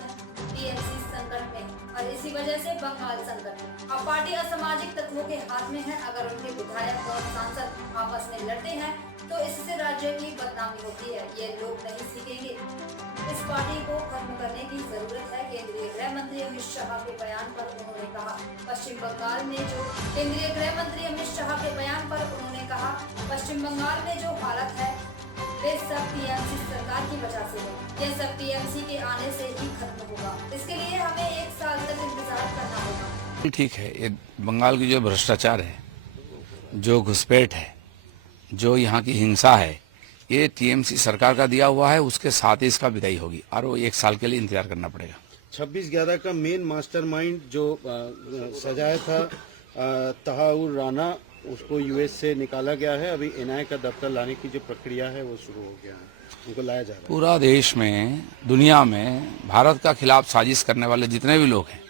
हैं टीएमसी संकट में और इसी वजह से बंगाल संकट में। अब पार्टी असामाजिक तत्वों के हाथ में है। अगर उनके विधायक और सांसद आपस में लड़ते हैं तो इससे राज्य की बदनामी होती है। ये लोग नहीं सीखेंगे। इस पार्टी को खत्म करने की जरूरत है। केंद्रीय गृह मंत्री अमित शाह के बयान पर उन्होंने कहा। पश्चिम बंगाल में जो केंद्रीय गृह मंत्री अमित शाह के बयान पर उन्होंने कहा, पश्चिम बंगाल में जो हालत है वे सब टीएमसी सरकार की वजह से है। यह सब टीएमसी के आने से ही खत्म होगा। इसके लिए हमें 1 साल तक इंतजार करना होगा। ठीक है, ये बंगाल की जो भ्रष्टाचार है, जो घुसपैठ है, जो यहाँ की हिंसा है, ये टीएमसी सरकार का दिया हुआ है। उसके साथ ही इसका विदाई होगी और वो 1 साल के लिए इंतजार करना पड़ेगा। 26/11 का मेन मास्टरमाइंड जो सजाया था तहाउर राना, उसको यूएस से निकाला गया है। अभी एनआईए का दफ्तर लाने की जो प्रक्रिया है वो शुरू हो गया है, उनको लाया जा रहा है। पूरा देश में, दुनिया में भारत का खिलाफ साजिश करने वाले जितने भी लोग हैं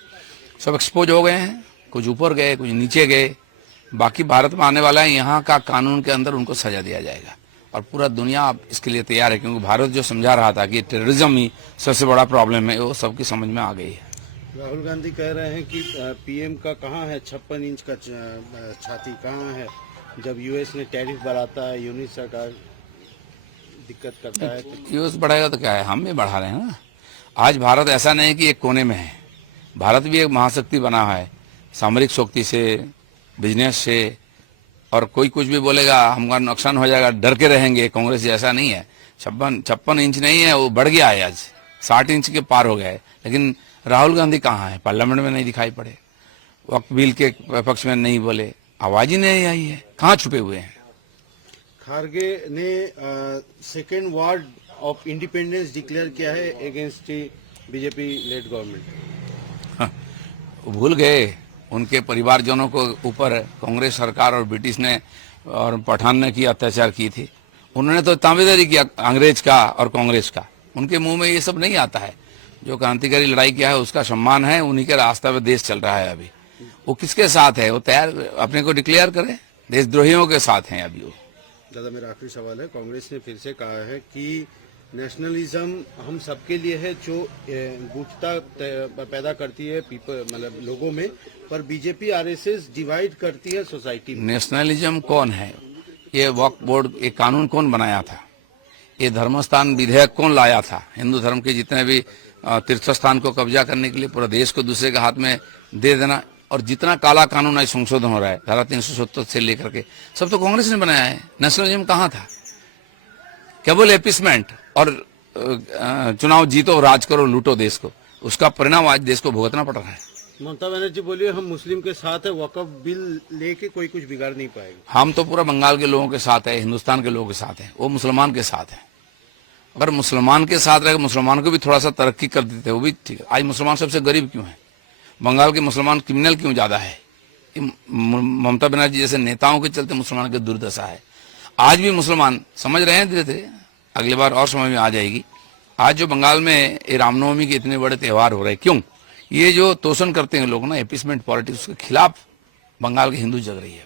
सब एक्सपोज हो गए हैं। कुछ ऊपर गए, कुछ नीचे गए। बाकी भारत में आने वाला है, यहाँ का कानून के अंदर उनको सजा दिया जाएगा और पूरा दुनिया अब इसके लिए तैयार है, क्योंकि भारत जो समझा रहा था कि टेररिज्म ही सबसे बड़ा प्रॉब्लम है, वो सबकी समझ में आ गई है। राहुल गांधी कह रहे हैं कि पीएम का कहाँ है 56 इंच का छाती, कहाँ है जब यूएस ने टैरिफ बढ़ाता है, यूनिट सरकार दिक्कत करता है। यूएस बढ़ाएगा तो क्या है, हम भी बढ़ा रहे हैं ना। आज भारत ऐसा नहीं कि एक कोने में है, भारत भी एक महाशक्ति बना है, सामरिक शक्ति से, बिजनेस से। और कोई कुछ भी बोलेगा हमारा नुकसान हो जाएगा, डर के रहेंगे। कांग्रेस जैसा नहीं है। 56 इंच नहीं है, वो बढ़ गया है, आज 60 इंच के पार हो गया है। लेकिन राहुल गांधी कहाँ है? पार्लियामेंट में नहीं दिखाई पड़े, वक्त बिल के पक्ष में नहीं बोले, आवाज ही नहीं आई है। कहाँ छुपे हुए हैं? खारगे ने second ward of independence declare किया है अगेंस्ट बीजेपी लेड गवर्नमेंट। भूल गए उनके परिवारजनों को ऊपर कांग्रेस सरकार और ब्रिटिश ने और पठान ने की अत्याचार की थी। उन्होंने तो ताबेदारी किया अंग्रेज का और कांग्रेस का। उनके मुंह में ये सब नहीं आता है। जो क्रांतिकारी लड़ाई किया है उसका सम्मान है, उन्हीं के रास्ते पे देश चल रहा है। अभी वो किसके साथ है? वो तैयार अपने को डिक्लेयर करे। देशद्रोहियों के साथ हैं अभी वो। दादा, मेरा आखिरी सवाल है, कांग्रेस ने फिर से कहा है कि नेशनलिज्म हम सबके लिए है, जो गुटता पैदा करती है मतलब लोगों में, पर बीजेपी आरएसएस डिवाइड करती है सोसाइटी में। नेशनलिज्म कौन है? ये वक्फ बोर्ड, ये कानून कौन बनाया था? ये धर्मस्थान विधेयक कौन लाया था? हिंदू धर्म के जितने भी तीर्थ स्थान को कब्जा करने के लिए पूरा देश को दूसरे के हाथ में दे देना। और जितना काला कानून आज संशोधन हो रहा है, धारा 370 से लेकर के, सब तो कांग्रेस ने बनाया है। नेशनलिज्म कहाँ था? केवल एपिसमेंट और चुनाव जीतो, राज करो, लूटो देश को। उसका परिणाम आज देश को भुगतना पड़ रहा है। ममता बनर्जी बोली हम मुस्लिम के साथ है, वक्फ बिल लेके कोई कुछ बिगाड़ नहीं पाएगा। हम तो पूरा बंगाल के लोगों के साथ है, हिंदुस्तान के लोगों के साथ है। वो मुसलमान के साथ है। अगर मुसलमान के साथ रहे, मुसलमान को भी थोड़ा सा तरक्की कर देते, वो भी ठीक है। आज मुसलमान सबसे गरीब क्यों है? बंगाल के मुसलमान क्रिमिनल क्यों ज्यादा है? ममता बनर्जी जैसे नेताओं के चलते मुसलमान की दुर्दशा है। आज भी मुसलमान समझ रहे हैं, धीरे धीरे अगली बार और समझ में आ जाएगी। आज जो बंगाल में ये रामनवमी के इतने बड़े त्योहार हो रहे हैं, क्यों? ये जो तोषण करते हैं लोग ना, एपिसमेंट पॉलिटिक्स के खिलाफ बंगाल की हिंदू जग रही है।